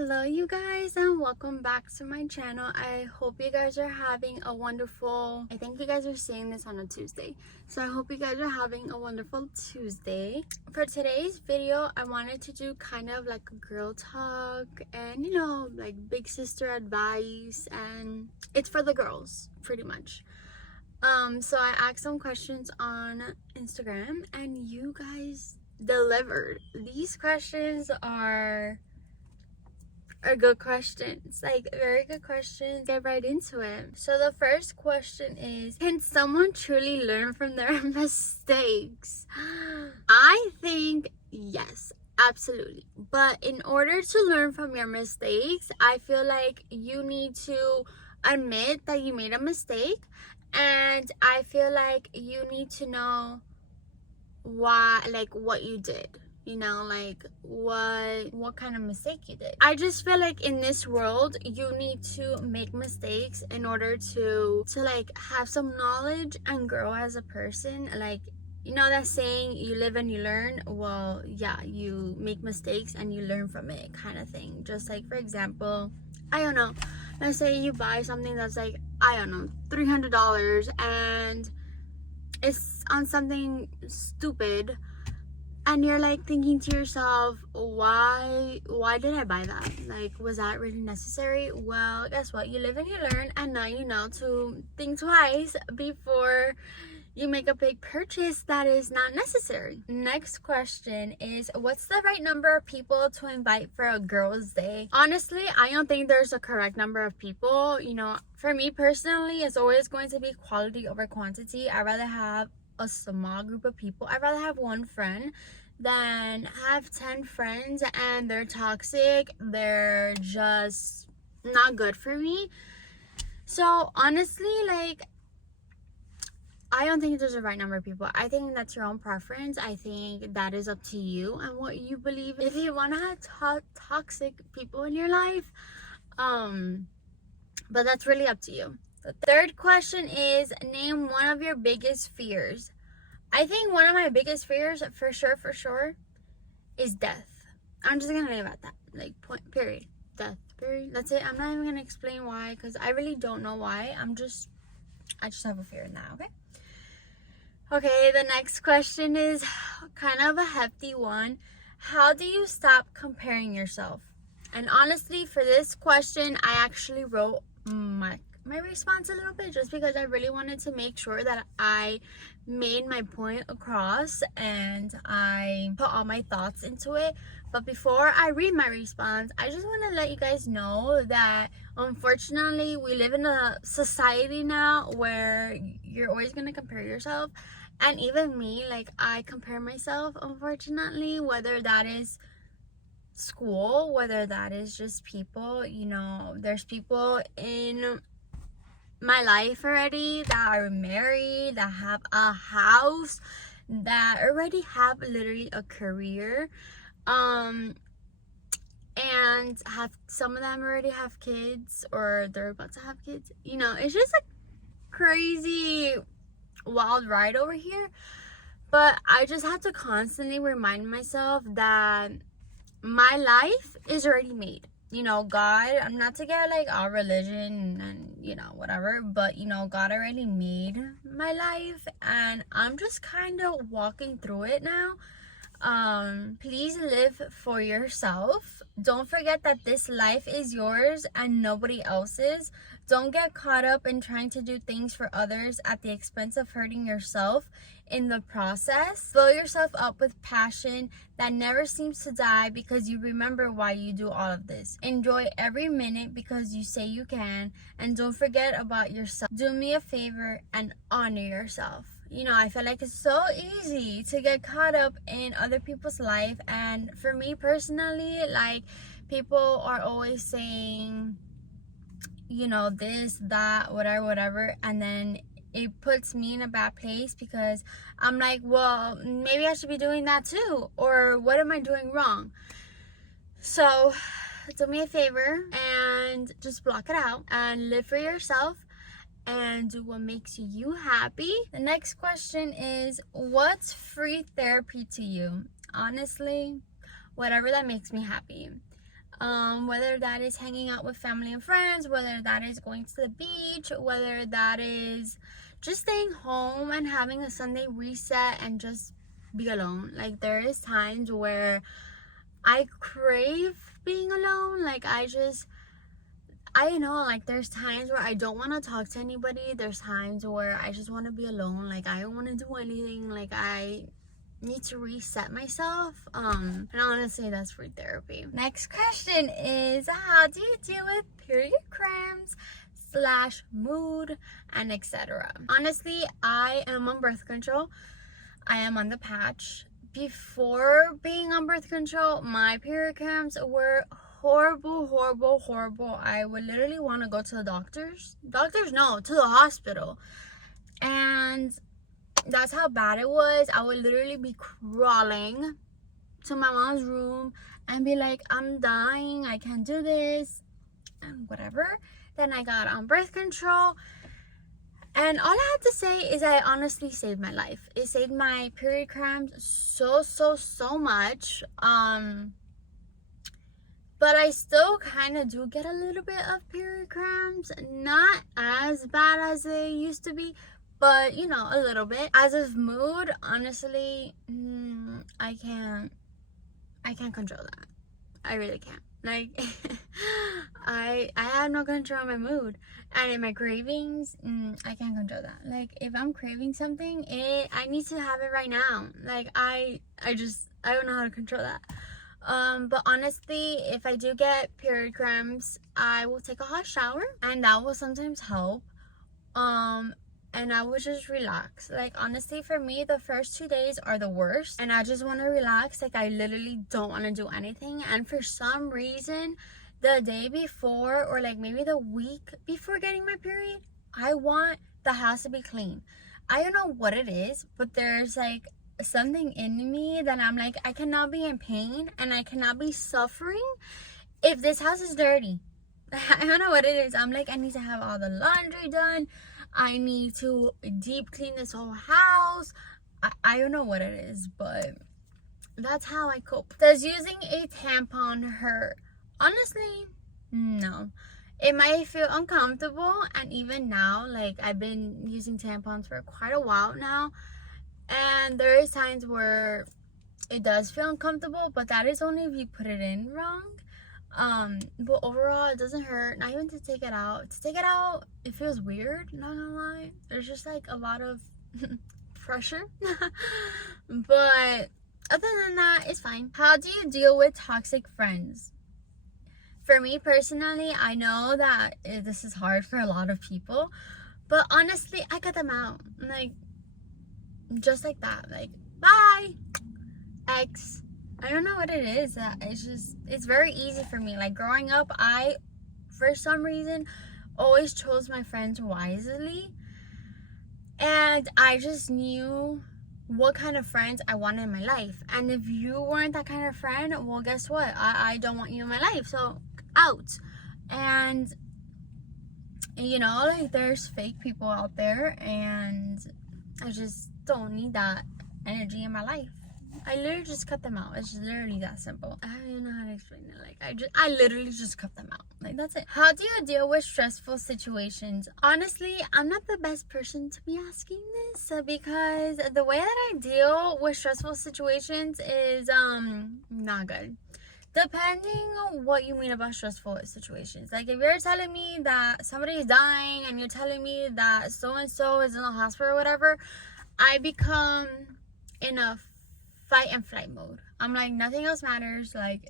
Hello you guys, and welcome back to my channel. I hope you guys are having a wonderful, I think you guys are seeing this on a Tuesday, so I hope you guys are having a wonderful Tuesday. For today's video, I wanted to do kind of like a girl talk and like big sister advice, and it's for the girls pretty much. So I asked some questions on Instagram and you guys delivered. These questions are good questions, like very good questions. Get right into it. So the first question is, can someone truly learn from their mistakes? I think yes, absolutely. But in order to learn from your mistakes, I feel like you need to admit that you made a mistake, and I feel like you need to know why, like what you did, like what kind of mistake you did. I just feel like in this world you need to make mistakes in order to like have some knowledge and grow as a person. Like, that saying, you live and you learn. Well, yeah, you make mistakes and you learn from it, kind of thing. Just like, for example, I don't know, let's say you buy something that's like, I don't know, $300, and it's on something stupid, and you're like thinking to yourself, why did I buy that? Like, was that really necessary? Well, guess what? You live and you learn, and now you know to think twice before you make a big purchase that is not necessary. Next question is, what's the right number of people to invite for a girls' day? Honestly, I don't think there's a correct number of people. For me personally, it's always going to be quality over quantity. I'd rather have a small group of people. I'd rather have one friend than have 10 friends and they're toxic. They're just not good for me. So honestly, like, I don't think there's a right number of people. I think that's your own preference. I think that is up to you and what you believe. If you want to have toxic people in your life, but that's really up to you. The third question is, name one of your biggest fears. I think one of my biggest fears, for sure, is death. I'm just gonna leave it at that. Like, point, period. Death, period. That's it. I'm not even gonna explain why, because I really don't know why. I just have a fear now, okay? Okay, the next question is kind of a hefty one. How do you stop comparing yourself? And honestly, for this question, I actually wrote my response a little bit, just because I really wanted to make sure that I made my point across and I put all my thoughts into it. But before I read my response, I just want to let you guys know that unfortunately we live in a society now where you're always going to compare yourself. And even me, like, I compare myself, unfortunately, whether that is school, whether that is just people. There's people in my life already that are married, that have a house, that already have literally a career, and have, some of them already have kids, or they're about to have kids. It's just a crazy wild ride over here. But I just have to constantly remind myself that my life is already made. God, I'm not to get like all religion and whatever, but God already made my life, and I'm just kind of walking through it now. Please live for yourself. Don't forget that this life is yours and nobody else's. Don't get caught up in trying to do things for others at the expense of hurting yourself in the process. Fill yourself up with passion that never seems to die, because you remember why you do all of this. Enjoy every minute because you say you can, and don't forget about yourself. Do me a favor and honor yourself. I feel like it's so easy to get caught up in other people's life. And for me personally, like, people are always saying, this, that, whatever. And then it puts me in a bad place, because I'm like, well, maybe I should be doing that too. Or what am I doing wrong? So do me a favor and just block it out and live for yourself and do what makes you happy. The next question is, what's free therapy to you? Honestly, whatever that makes me happy. whether that is hanging out with family and friends, whether that is going to the beach, whether that is just staying home and having a Sunday reset and just be alone. Like, there is times where I crave being alone. Like, I know, like, there's times where I don't want to talk to anybody. There's times where I just want to be alone. Like, I don't want to do anything. Like, I need to reset myself. And honestly, that's free therapy. Next question is, how do you deal with period cramps / mood and etc.? Honestly, I am on birth control. I am on the patch. Before being on birth control, my period cramps were horrible. I would literally want to go to the to the hospital. And that's how bad it was. I would literally be crawling to my mom's room and be like, I'm dying, I can't do this, and whatever. Then I got on birth control, and all I have to say is I honestly saved my life. It saved my period cramps so much. But I still kind of do get a little bit of period cramps. Not as bad as they used to be, but you know, a little bit. As of mood, honestly, I can't control that. I really can't. Like, I have no control on my mood. And in my cravings, I can't control that. Like, if I'm craving something, I need to have it right now. Like, I don't know how to control that. But honestly, if I do get period cramps, I will take a hot shower, and that will sometimes help. And I will just relax. Like, honestly, for me, the first 2 days are the worst, and I just want to relax. Like, I literally don't want to do anything. And for some reason, the day before, or like maybe the week before getting my period, I want the house to be clean. I don't know what it is, but there's like something in me that I'm like, I cannot be in pain and I cannot be suffering if this house is dirty. I don't know what it is. I'm like, I need to have all the laundry done. I need to deep clean this whole house. I don't know what it is, but that's how I cope. Does using a tampon hurt? Honestly, no. It might feel uncomfortable, and even now, like, I've been using tampons for quite a while now, and there is times where it does feel uncomfortable, but that is only if you put it in wrong. But overall, it doesn't hurt. Not even to take it out. To take it out, it feels weird, not gonna lie. There's just like a lot of pressure. But other than that, it's fine. How do you deal with toxic friends? For me personally, I know that this is hard for a lot of people, but honestly, I cut them out. Like, just like that. Like, bye, X. I don't know what it is. It's very easy for me. Like, growing up, I, for some reason, always chose my friends wisely. And I just knew what kind of friends I wanted in my life. And if you weren't that kind of friend, well, guess what? I don't want you in my life. So, out. And, you know, like, there's fake people out there. And I just don't need that energy in my life. I literally just cut them out. It's literally that simple. I don't even know how to explain it. Like, I literally just cut them out. Like, that's it. How do you deal with stressful situations? Honestly, I'm not the best person to be asking this, because the way that I deal with stressful situations is not good. Depending on what you mean about stressful situations. Like, if you're telling me that somebody is dying and you're telling me that so-and-so is in the hospital or whatever, I become in a fight and flight mode. I'm like, nothing else matters. Like,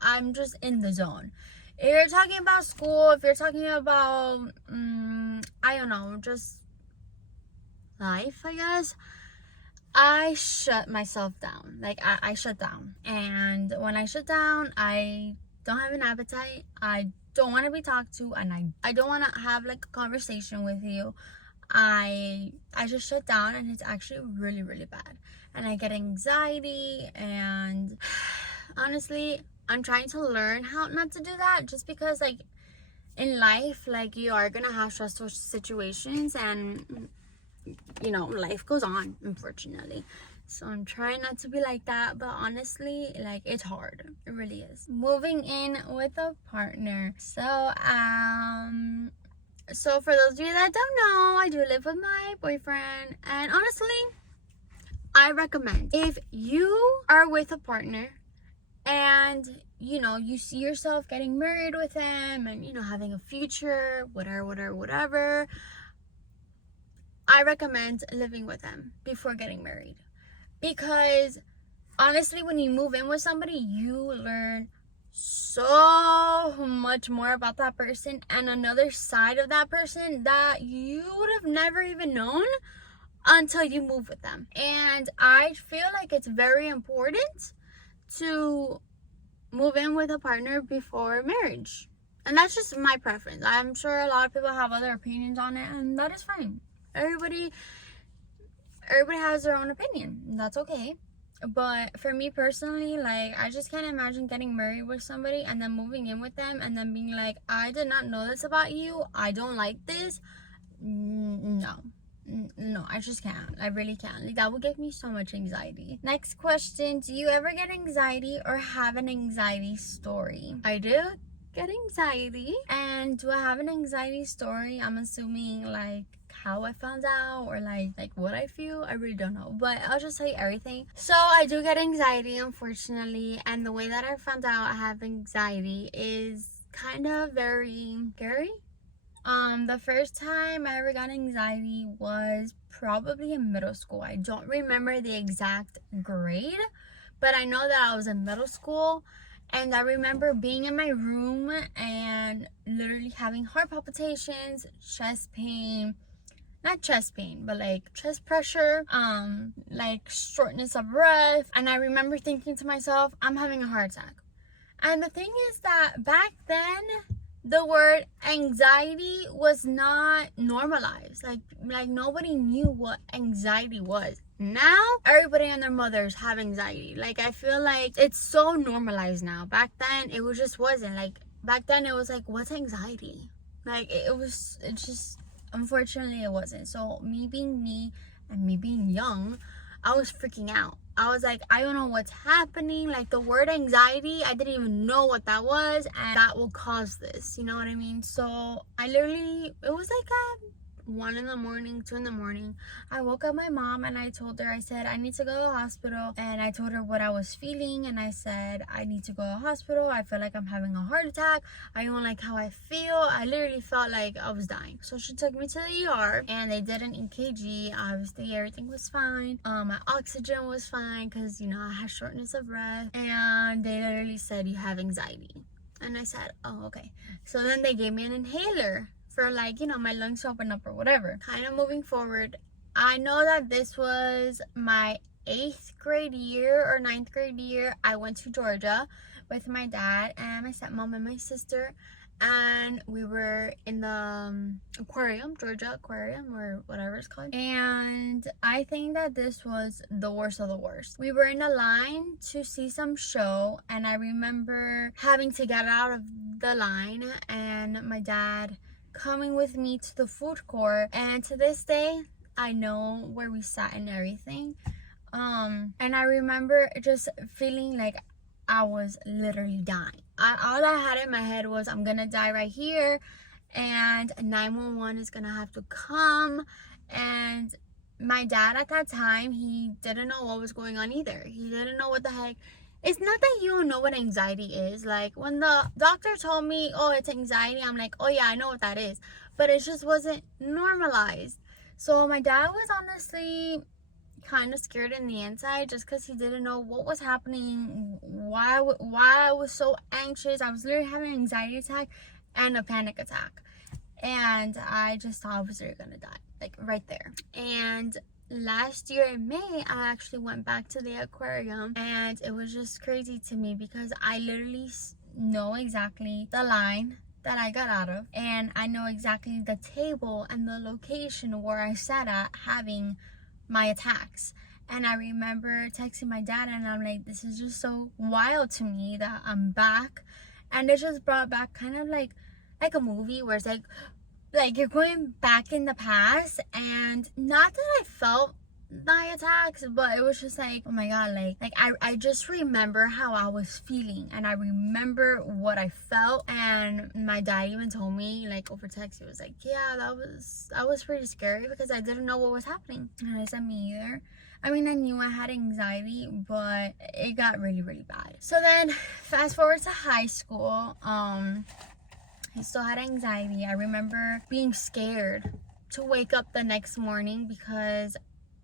I'm just in the zone. If you're talking about school, if you're talking about I don't know, just life, I guess, I shut myself down. Like, I shut down. And when I shut down, I don't have an appetite. I don't want to be talked to, and I don't want to have like a conversation with you. I just shut down, and it's actually really, really bad. And I get anxiety, and honestly, I'm trying to learn how not to do that, just because, like, in life, like, you are gonna have stressful situations, and, you know, life goes on, unfortunately. So I'm trying not to be like that, but honestly, like, it's hard. It really is. Moving in with a partner. So for those of you that don't know, I do live with my boyfriend, and honestly, I recommend, if you are with a partner and you know you see yourself getting married with them and having a future, whatever, I recommend living with them before getting married. Because honestly, when you move in with somebody, you learn so much more about that person and another side of that person that you would have never even known until you move with them. And I feel like it's very important to move in with a partner before marriage. And that's just my preference. I'm sure a lot of people have other opinions on it, and that is fine. Everybody has their own opinion, and that's okay. But for me personally, like, I just can't imagine getting married with somebody and then moving in with them and then being like, I did not know this about you, I don't like this. No, I just can't. I really can't. Like, that would give me so much anxiety. Next question, do you ever get anxiety or have an anxiety story? I do get anxiety. And do I have an anxiety story? I'm assuming like how I found out or like what I feel. I really don't know, but I'll just tell you everything. So I do get anxiety, unfortunately, and the way that I found out I have anxiety is kind of very scary. The first time I ever got anxiety was probably in middle school. I don't remember the exact grade, but I know that I was in middle school. And I remember being in my room and literally having heart palpitations, chest pain, not chest pain, but like chest pressure, like shortness of breath. And I remember thinking to myself, I'm having a heart attack. And the thing is that back then, the word anxiety was not normalized. Like nobody knew what anxiety was. Now everybody and their mothers have anxiety. Like, I feel like it's so normalized now. Back then it just wasn't. Like, back then it was like, what's anxiety? Like, it just unfortunately it wasn't. So me being me and me being young, I was freaking out. I was like, I don't know what's happening. Like, the word anxiety, I didn't even know what that was, and that will cause this, you know what I mean? So I literally, it was like 1 in the morning, 2 in the morning, I woke up my mom and I told her, I said, I need to go to the hospital. And I told her what I was feeling, and I said, I need to go to the hospital. I feel like I'm having a heart attack. I don't like how I feel. I literally felt like I was dying. So she took me to the ER and they did an EKG. Obviously everything was fine. My oxygen was fine because, I had shortness of breath, and they literally said, you have anxiety. And I said, oh, okay. So then they gave me an inhaler for, like, my lungs to open up or whatever. Kind of moving forward, I know that this was my 8th grade year or 9th grade year. I went to Georgia with my dad and my stepmom and my sister, and we were in the aquarium, Georgia aquarium or whatever it's called. And I think that this was the worst of the worst. We were in a line to see some show, and I remember having to get out of the line and my dad coming with me to the food court, and to this day I know where we sat and everything. And I remember just feeling like I was literally dying. All I had in my head was, I'm gonna die right here, and 911 is gonna have to come. And my dad at that time, he didn't know what was going on either. He didn't know what the heck. It's not that you don't know what anxiety is. Like, when the doctor told me, oh, it's anxiety, I'm like, oh yeah, I know what that is. But it just wasn't normalized. So my dad was honestly kind of scared in the inside, just because he didn't know what was happening, why I was so anxious. I was literally having an anxiety attack and a panic attack. And I just thought I was literally gonna die, like right there. And last year in May, I actually went back to the aquarium, and it was just crazy to me because I literally know exactly the line that I got out of, and I know exactly the table and the location where I sat at having my attacks. And I remember texting my dad, and I'm like, this is just so wild to me that I'm back. And it just brought back kind of like a movie where it's like you're going back in the past. And not that I felt die attacks, but it was just like, oh my god, like I just remember how I was feeling, and I remember what I felt. And my dad even told me, like, over text, he was like, yeah, that was pretty scary, because I didn't know what was happening. And I said, me either. I mean, I knew I had anxiety, but it got really, really bad. So then fast forward to high school, I still had anxiety. I remember being scared to wake up the next morning, because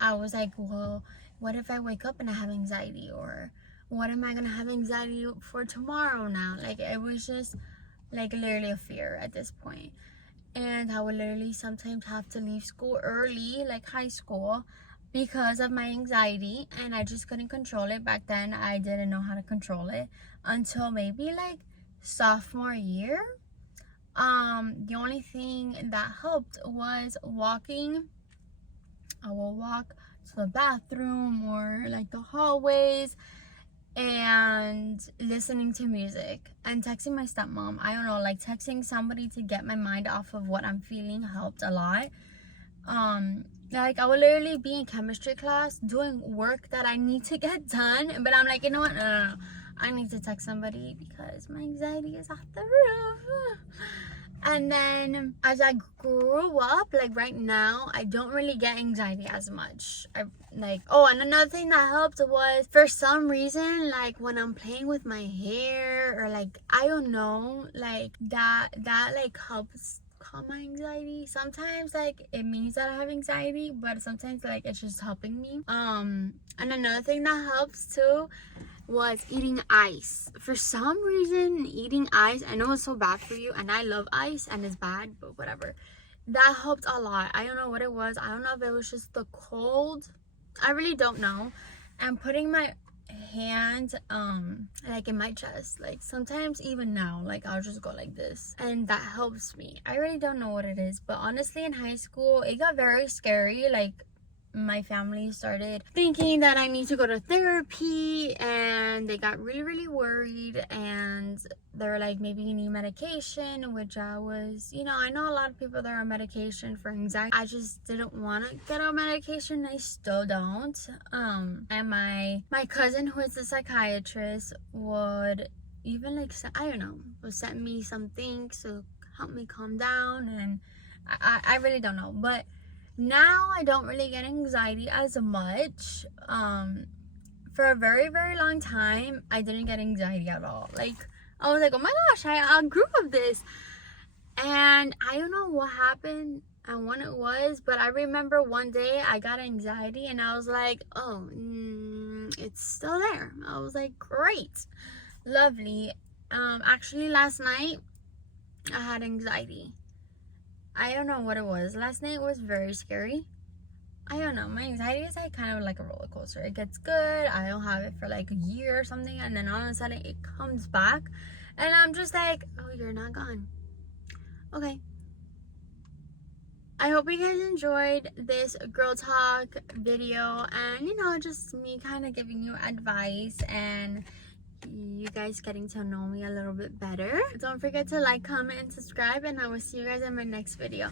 I was like, well, what if I wake up and I have anxiety? Or what am I gonna have anxiety for tomorrow now? Like, it was just like literally a fear at this point. And I would literally sometimes have to leave school early, like high school, because of my anxiety, and I just couldn't control it. Back then I didn't know how to control it until maybe like sophomore year. The only thing that helped was walking. I will walk to the bathroom or like the hallways, and listening to music and texting my stepmom. I don't know, like texting somebody to get my mind off of what I'm feeling helped a lot. Like, I would literally be in chemistry class doing work that I need to get done, but I'm like, you know what, no. I need to text somebody because my anxiety is off the roof. And then as I grew up, like right now, I don't really get anxiety as much. And another thing that helped was, for some reason, like when I'm playing with my hair, or like, I don't know, like that like helps calm my anxiety. Sometimes like it means that I have anxiety, but sometimes like it's just helping me. And another thing that helps too was eating ice. For some reason, eating ice, I know it's so bad for you, and I love ice and it's bad, but whatever, that helped a lot. I don't know what it was. I don't know if it was just the cold, I really don't know. And putting my hand like in my chest, like sometimes even now, like I'll just go like this, and that helps me. I really don't know what it is, but honestly in high school it got very scary. Like, my family started thinking that I need to go to therapy, and they got really, really worried, and they were like, maybe you need medication, which I was, I know a lot of people that are on medication for anxiety. I just didn't want to get on medication. I still don't. And my cousin, who is a psychiatrist, would even like, I don't know, would send me some things to help me calm down, and I really don't know. But now I don't really get anxiety as much. For a very, very long time, I didn't get anxiety at all. Like, I was like, oh my gosh, I grew of this. And I don't know what happened and when it was, but I remember one day I got anxiety, and I was like, oh, it's still there. I was like, great, lovely. Actually last night I had anxiety. I don't know what it was. Last night was very scary. I don't know. My anxiety is like kind of like a roller coaster. It gets good. I don't have it for like a year or something, and then all of a sudden it comes back, and I'm just like, oh, you're not gone. Okay. I hope you guys enjoyed this girl talk video, and just me kind of giving you advice, and you guys getting to know me a little bit better. Don't forget to like, comment, and subscribe, and I will see you guys in my next video.